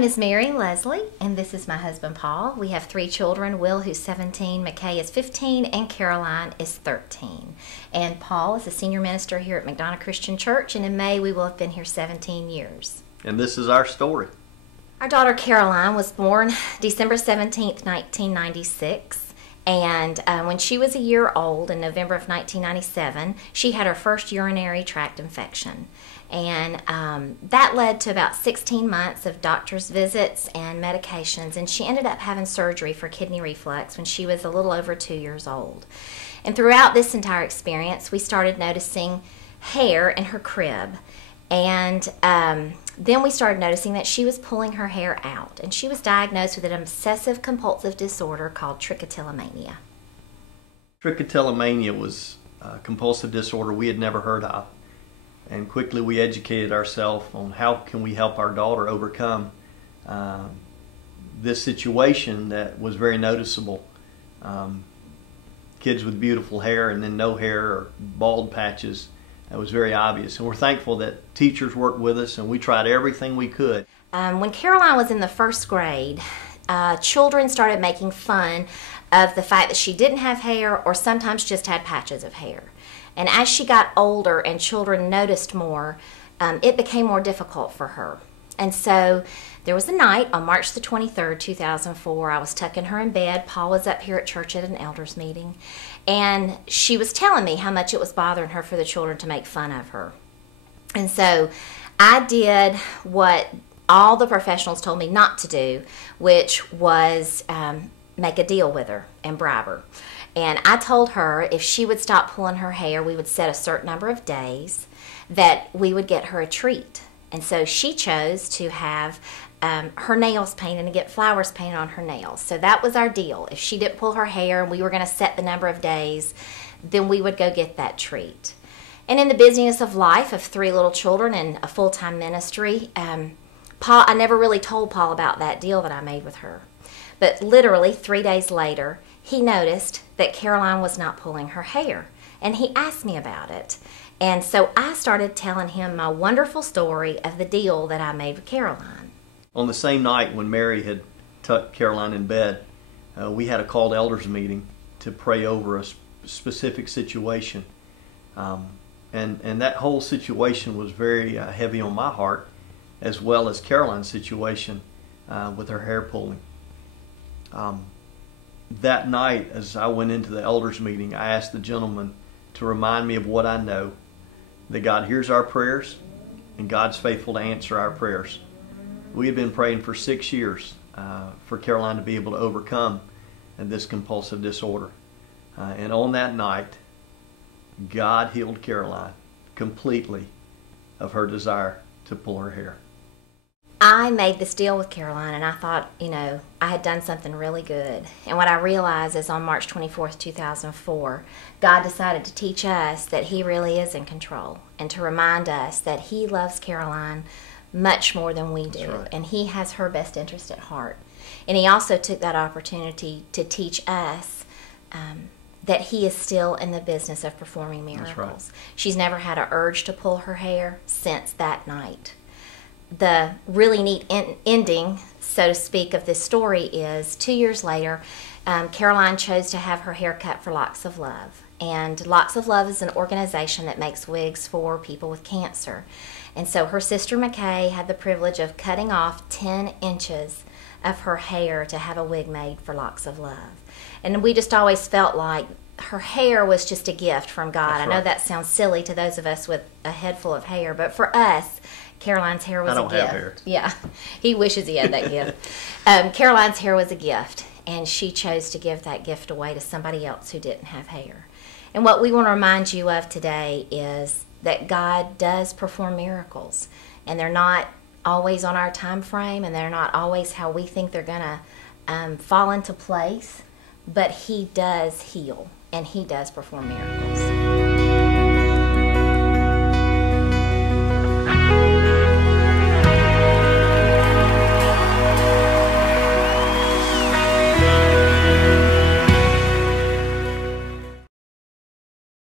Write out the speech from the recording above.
name is Mary Leslie, and this is my husband Paul. We have 3 children, Will, who's 17, McKay is 15, and Caroline is 13. And Paul is a senior minister here at McDonough Christian Church, and in May we will have been here 17 years. And this is our story. Our daughter Caroline was born December 17th, 1996. And when she was a year old, in November of 1997, she had her first urinary tract infection. And that led to about 16 months of doctor's visits and medications. And she ended up having surgery for kidney reflux when she was a little over 2 years old. And throughout this entire experience, we started noticing hair in her crib. And then we started noticing that she was pulling her hair out, and she was diagnosed with an obsessive compulsive disorder called trichotillomania. Trichotillomania was a compulsive disorder we had never heard of, and quickly we educated ourselves on how can we help our daughter overcome this situation that was very noticeable. Kids with beautiful hair and then no hair or bald patches. That was very obvious, and we're thankful that teachers worked with us, and we tried everything we could. When Caroline was in the first grade, children started making fun of the fact that she didn't have hair or sometimes just had patches of hair. And as she got older and children noticed more, it became more difficult for her. And so there was a night on March the 23rd, 2004, I was tucking her in bed. Paul was up here at church at an elders meeting, and she was telling me how much it was bothering her for the children to make fun of her. And so I did what all the professionals told me not to do, which was make a deal with her and bribe her. And I told her if she would stop pulling her hair, we would set a certain number of days that we would get her a treat. And so she chose to have her nails painted and get flowers painted on her nails. So that was our deal. If she didn't pull her hair and we were going to set the number of days, then we would go get that treat. And in the busyness of life of 3 little children and a full-time ministry, I never really told Paul about that deal that I made with her. But literally 3 days later, he noticed that Caroline was not pulling her hair, and he asked me about it. And so I started telling him my wonderful story of the deal that I made with Caroline. On the same night when Mary had tucked Caroline in bed, we had a called elders meeting to pray over a specific situation. And that whole situation was very heavy on my heart, as well as Caroline's situation with her hair pulling. That night, as I went into the elders meeting, I asked the gentleman to remind me of what I know, that God hears our prayers and God's faithful to answer our prayers. We had been praying for 6 years for Caroline to be able to overcome this compulsive disorder. And on that night, God healed Caroline completely of her desire to pull her hair. I made this deal with Caroline, and I thought, I had done something really good. And what I realized is on March 24th, 2004, God decided to teach us that He really is in control and to remind us that He loves Caroline much more than we do. Right. And He has her best interest at heart. And He also took that opportunity to teach us that He is still in the business of performing miracles. Right. She's never had an urge to pull her hair since that night. The really neat ending, so to speak, of this story is 2 years later, Caroline chose to have her hair cut for Locks of Love. And Locks of Love is an organization that makes wigs for people with cancer. And so her sister McKay had the privilege of cutting off 10 inches of her hair to have a wig made for Locks of Love. And we just always felt like her hair was just a gift from God. That's I know right. that sounds silly to those of us with a head full of hair, but for us, Caroline's hair was a gift. I don't have hair. Yeah, he wishes he had that gift. Caroline's hair was a gift, and she chose to give that gift away to somebody else who didn't have hair. And what we want to remind you of today is that God does perform miracles, and they're not always on our time frame, and they're not always how we think they're going to fall into place, but He does heal, and He does perform miracles.